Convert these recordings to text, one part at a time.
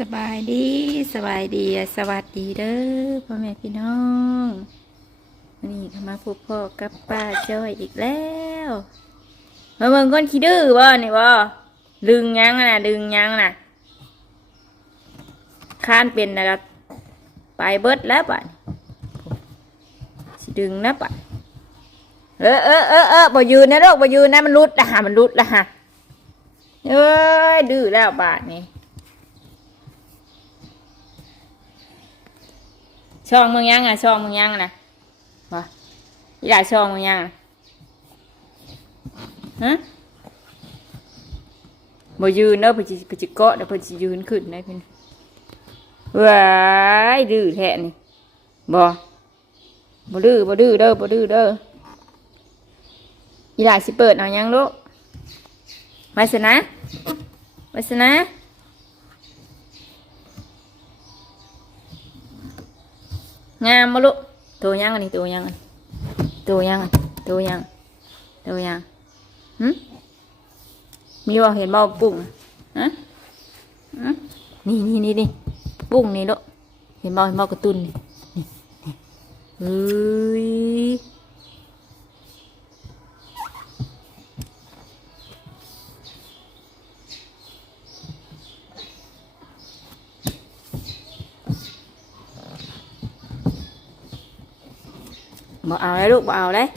สบายดีสบายดีสวัสดีเด้อพ่อแม่พี่น้องวันนี้ก็มาพบพ่อกับป้าจ้อยอีกแล้วมาเบิ่งก้นขี้ดื้อบ่นี่บ่ดึงยังน่ะดึงยังน่ะค้านเป็นนะก็ไปเบิดแล้วบัดสิดึงนะบัดเออเออเออเออบ่ยืนนะลูกบ่ยืนนะมันรุดละฮะมันรุดละฮะเอ้ยดื้อแล้วบาดนี้ ช่องมึงยังอะช่องมึงยังนะวะอีหลาช่องมึงยังอะฮะบ่ยืนเด้อเพิ่นสิเพิ่นสิเกาะเดี๋ยวเพิ่นสิยืนขึ้นได้เพิ่นว้ายดื้อแท้นี่บ่บ่ดื้อบ่ดื้อเด้อบ่ดื้อเด้ออีหลาสิเปิดเอายังลูกไว้ซะนะไว้ซะนะ งามมาลูกตัวยังอันนี้ตัวยังอันตัวยังอันตัวยังตัวยังหึมีบ่เห็นบ่ปุ่งฮะฮะนี่นี่นี่นี่ปุ่งนี่ลูกเห็นบ่เห็นบ่กระตุ้นนี่นี่เฮ้ย บ่เอาเลยลูกบ่เอาเลย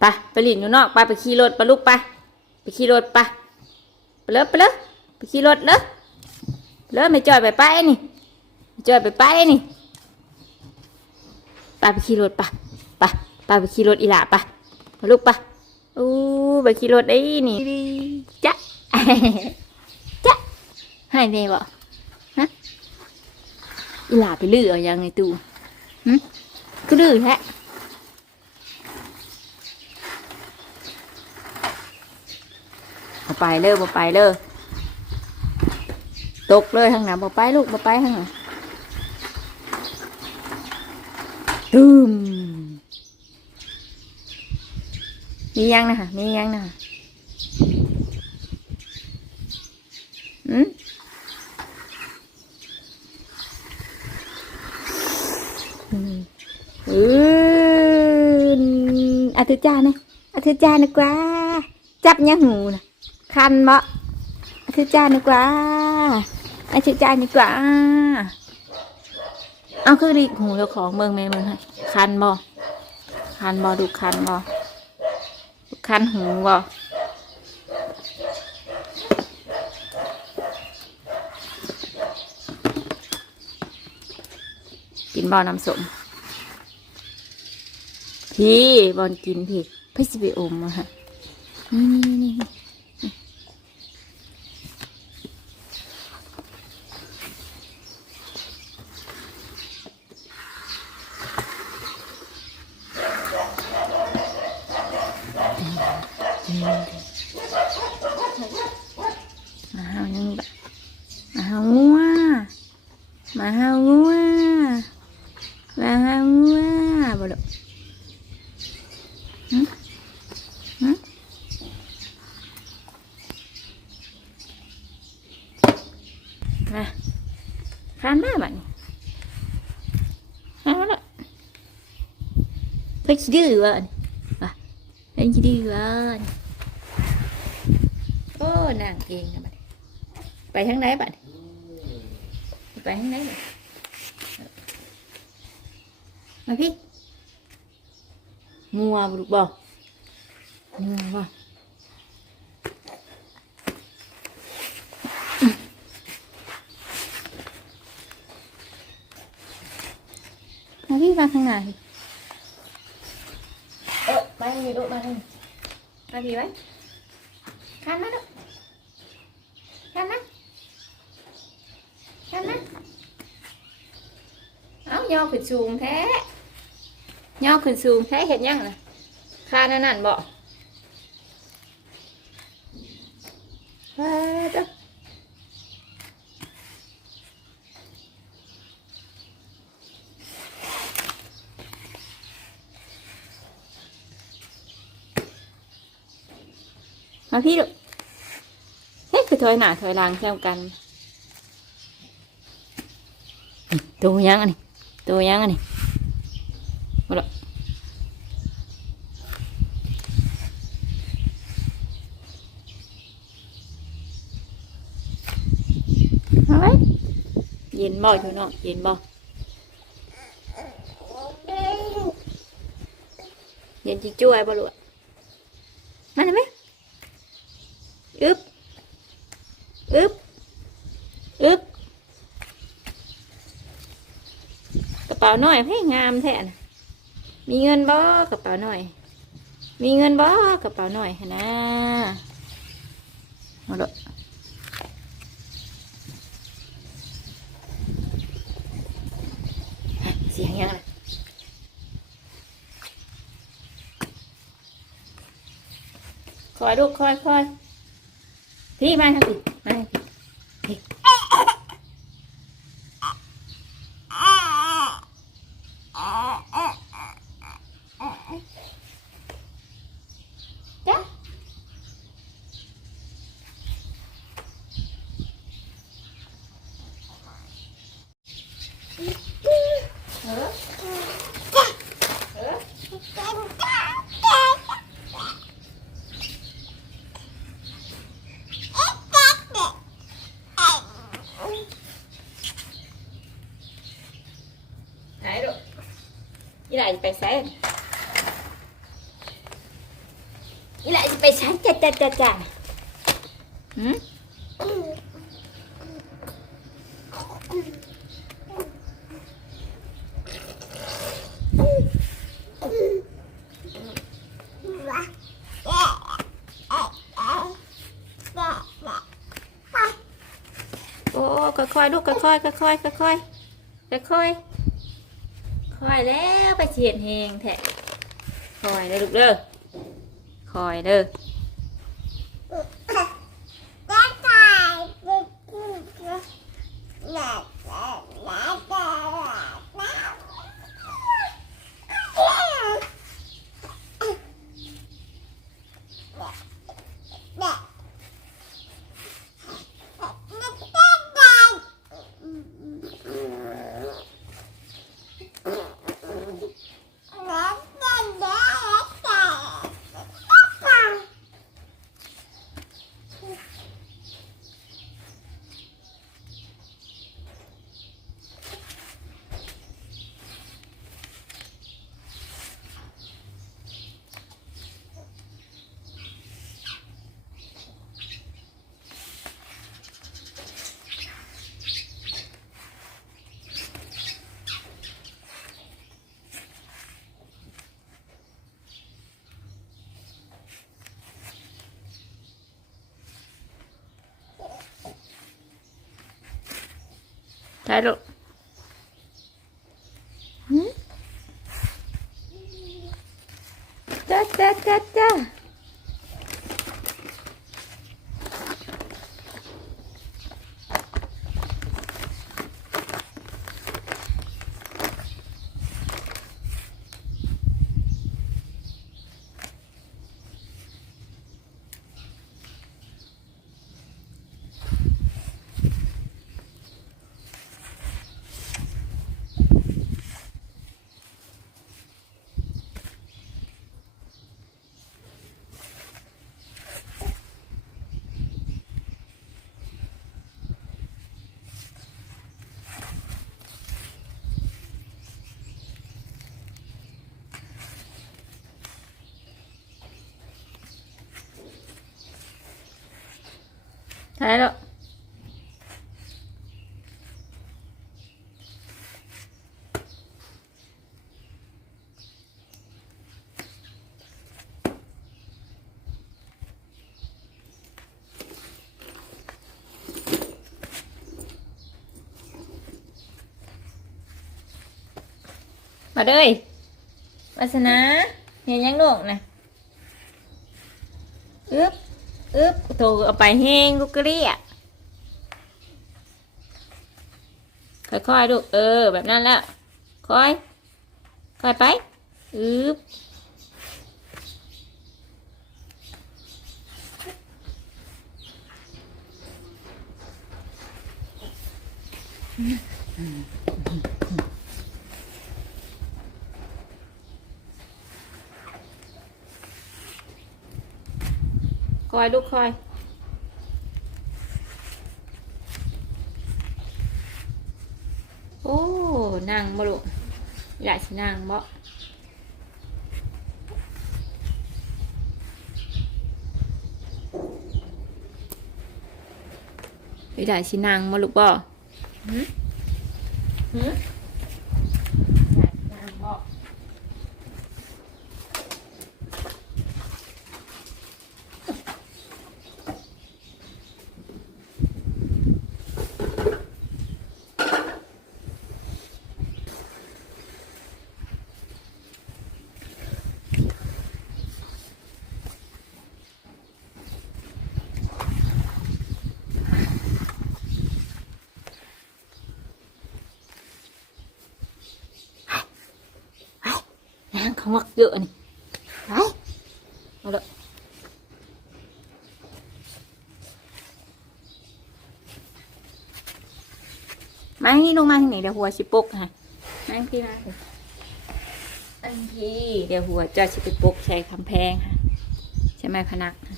ไปไปหลินอยู่นอกไปไปขี่รถไปลูกไปไปขี่รถไปไปเลยไปเลยไปขี่รถเลยไปเลยไม่จอยไปไปนี่จอยไปไปนี่ไปไปขี่รถไปไปไปไปขี่รถอีหล่าไปไปลูกไปอู้ไปขี่รถได้นี่จ๊ะจ๊ะให้เมย์บ่ฮะอีหล่าไปลื้อเอายังไงตู้ ก็ดื้อแท้เอาไปเลยบ่ไปเลยตกเลยทางหน้าบ่ไปลูกบ่ไปทางหนตึมมียังนะคะมียังนะคะอืม อืมอาทิตย์จานะอาทิตย์จานะกว่า จับยังหูนะคันบ่อาทิตย์จานะกว่าอาทิตย์จานะกว่า เอาคือดิหูเจ้าของเมืองแม่เมืองให้คันบ่คันบ่ดูคันบ่ดูคันหูบ่กินบ่น้ำสม พี่บอลกินพี่พี่สิไปอมมาฮะนี่นี่นี่นี่มาหายังบะมาหางัวมาหางัวมาหางัวบ่ดอก มาคานมาบัดนี้เอาละ เพิ่นสิดื้อวะนี่ว่ะเพิ่นสิดื้อวะนี่โอ้นางเก่ งนะบัดนี้ไปทางไหนบัดนี้ไปทางไหนบัดมาพี่งัวบ่ลูกบ่งัวบ่ มาพี่มาข้างหน้าพี่เออไปมีลูกมาเลยมาพี่ไว้ขันนะลูกขันนะขันนะเอาย่อขึ้นสูงแท้ย่อขึ้นสูงแท้เห็นยังนะคานั่นนั่นบอกว้าจ้ะ มาพี่ลูกเฮ้ยคือถอยหน้าถอยหลังแซมกันตัวยังอันนี้ตัวยังอันนี้มาละเอาไว้เย็นบ่อยู่เนาะเย็นบ่เย็นจิจ้วยบ่ลูกมาได้ไหมอึบอึบอึบกระเป๋า น้อยให้งามแท้นะมีเงินบ่กระเป๋าน้อย มีเงินบ่กระเป๋าน้อยนะเอาละเสียงยังไงคอยลูกคอยคอยพี่มาทางพี่มาทางพี่พี่จ้ะเออเออไหนลูก ยี่ไหนจะไปใส่ยี่ไหนจะไปใส่จ้ะจ้ะจ้ะจ้ะหืม โอ้ ค่อยแล้วไปเฉียดเฮงแทะค่อยเด้ลูกเด้อค่อยเด้อได้ลูกหืมจ้าจ้าจ้า จ้าได้ลูกมาจ้าจ้าจ้าาเห็นยังลูกนะอึ๊บ อึ๊บโถเอาไปแห้งลูกเกลี้ยค่อยๆดูเออ แบบนั้นแล้วค่อย ค่อยไปอึ๊บอืม คอยลูกคอย โอ้นั่งบ่ลูกอยากสินั่งบ่อยากสินั่งบ่ลูกบ่หืมหืมอยากนั่งบ่ นาง เขามักเยอะนี่ไปเอาละมาที่ลงมาที่ไหนเดี๋ยวหัวชิปกค่ะนั่งพี่มาสิอันที่เดี๋ยวหัวจะชิปกใช้คำแพงค่ะ ใช่ไหมพนักค่ะ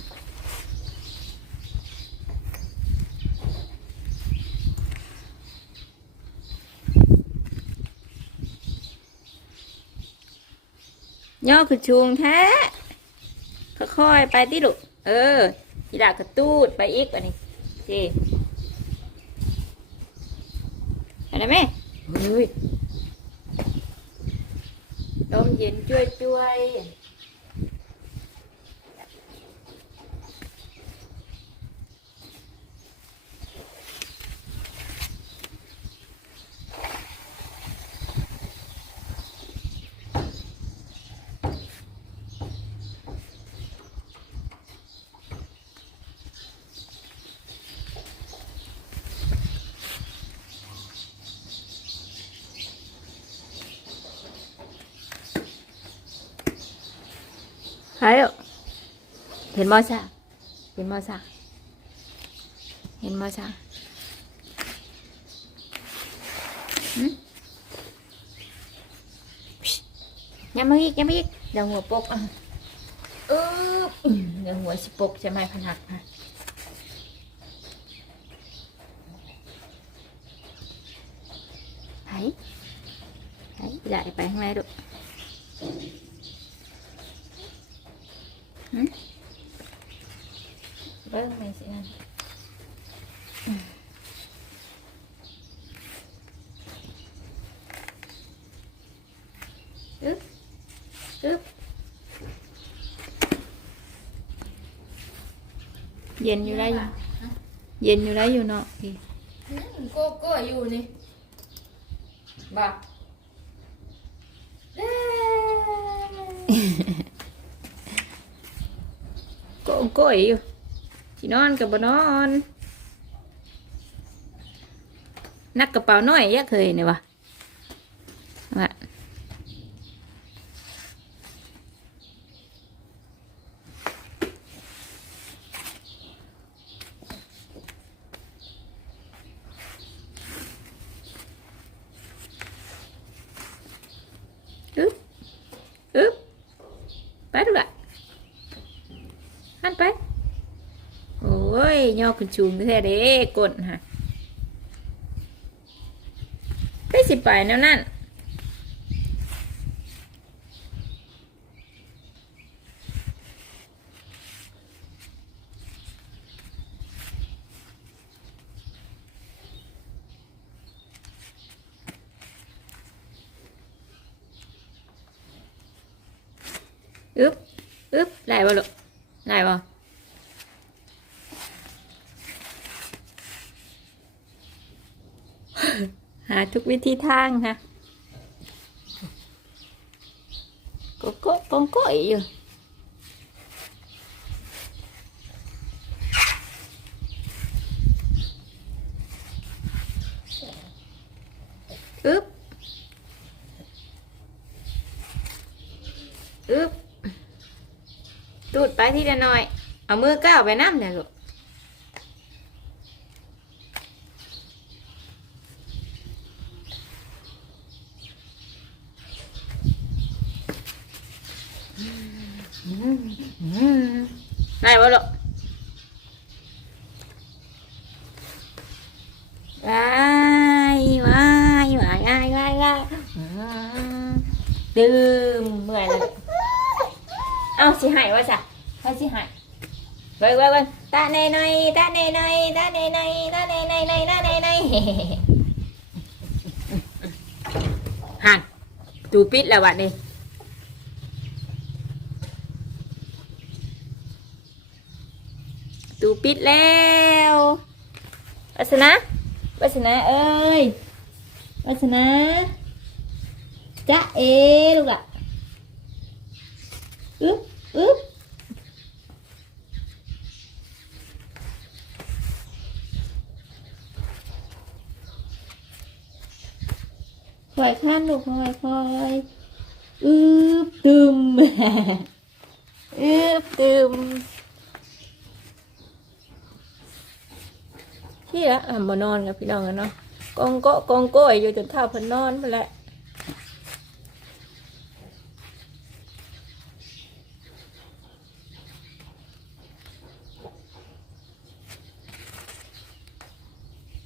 ย่อคือชุงแท้ค่อยๆไปที่ลูกเออทีดากระตูดไปอีกอันนี้จีเห็นไหมเฮ้ยลมเย็นช่วยช่วย ใครอะเห็นมอซ่าเห็นมอซ่าเห็นมอซ่าหืมยังมาอีกยังมาอีกเดี๋ยวหัวปกเออเดี๋ยวหัวสิปกใช่ไหมพนักค่ะไปไปได้ไปข้างในดูหืมเบิ้งไม่สินั่นอืม อึ๊บอึ๊บเย็นอยู่ได้อยู่เย็นอยู่ได้อยู่เนาะพี่โกโก้อยู่นี่บ้าโกโก้ยอยู่ที่นอนกับบนอน นักกระเป๋าน้อยยะเคยเนี่ยวะว่าอึ๊บอึ๊บไปดูละ หันไป โอ้ยย่อ ขึ้นชูงแท้เด้กดฮะไปสิไปแนวนั้นอึ๊บอึ๊บได้บ่ลูกได้บ่ หาทุกวิธีทางค่ะโก็ก็กงก็อยู่อึ๊บอึ๊บตูดไปทีละหน่อย เอามือก้าวไปน้ำเนี่ยลูก ให้บ่ลูกว้ายว้ายว้ายว้ายว้ายว้ายอืมดื่มเมื่อยแล้วเอาสิให้ว่าจ้ะให้สิให้เว้ยเว้ยเว้ย ตาในในตาในในตาในในตาในในในตาในในหันตูปิดแล้ววันนี้ตูปิดแล้ววัสนะวัสนะเอ้ยวัสนะจ๊ะเอลูกอะอึ๊บอึ๊บ คอยข้านลูกคอยคอยอึ๊บตึมอึ๊บตึมที่ละอะมานอนกับพี่น้องกันเนาะกองโกะกองโก้ยอยู่จนเท่าเพันนอนไปแหละ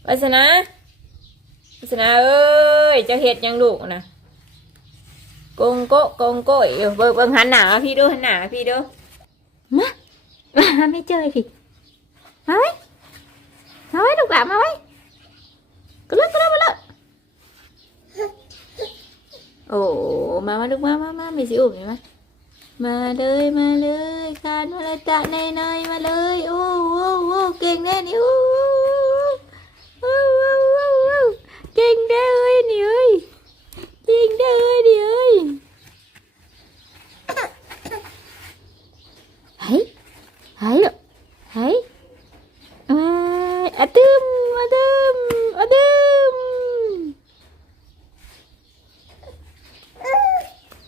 วัสนาวั สนาเอ้ยจะเห็ดยังลูกนะกงโกกงโก้ยอยู่เบิ่งเบิ่งหันหนาพี่ดูหันหนาพี่ดูมามาไม่เจอพี่มาไว้มาไว้ลูกหลานมาไว้ก็เลิกก็เลิกมาเลิกโอ้มามาลูกมามามามีสิอุ้มเห็นไหมมาเลยมาเลยคานมาเลยตะในในมาเลยโอ้โอ้โอ้เก่งแน่นี่โอ้โอ้โอ้ เก่งเด้อเอ้ยนี่เอ้ยเก่งเด้อเอ้ยนี่เอ้ยเฮ้ยเฮ้ยลูกเฮ้ยมาอะดึมอะดึมอะดึม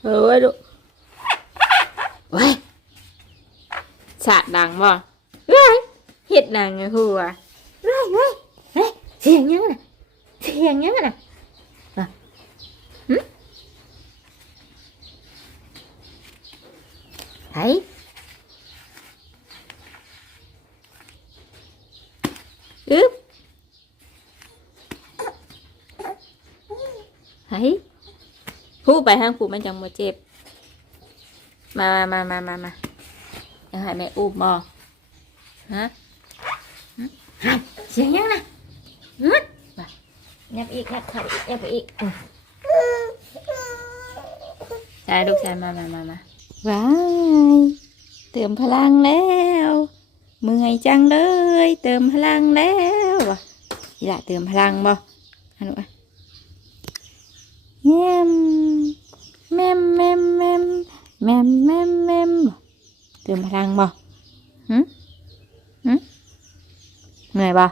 เออไว้ดูไว้สะดังบ่ไว้ยเฮ็ดดังไงครูอะไว้ไว้ไว้เสียงยังน่ะเสียงยังน่ะ อะหึไหนอึ๊บเฮ้ยพูดไปทางผูมันจังบ่เจ็บมามามามามา ยังให้แม่อุ้มบ่ฮะฮะฮะเสียงยังนะฮึดมายับอีกยับเข้าอีกยับไปอีกอืมใช่ลูกชายมามามามาว้ายเติมพลังแล้วเมื่อยจังเลย เติมพลังแล้วว่ะนี่ละเติมพลังบ่ฮัลโหลแมมแมมแมมแมมแมมแมมแมมบ่เติมพลังบ่หึหึเมื่อยบ่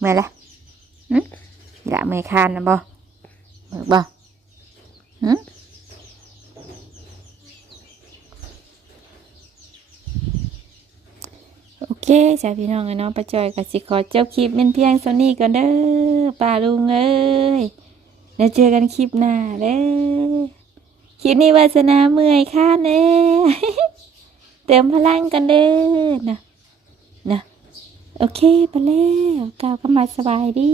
เมื่อยละหึนี่ละ เมคานนะบ่เมื่อบ่หึโอเคจ้าพี่น้องไอ้น้องประจอยกับสิขอเจ้าคลิปเป็นเพียงโซนี่ก่อนเด้อป้าลุงเอ้ยแล้วเจอกันคลิปหน้าเด้อคลิปนี้วาสนาเมื่อยค่าเน่เติมพลังกันเด้อนะนะโอเคไปแล้วกล่าวกันมาสบายดี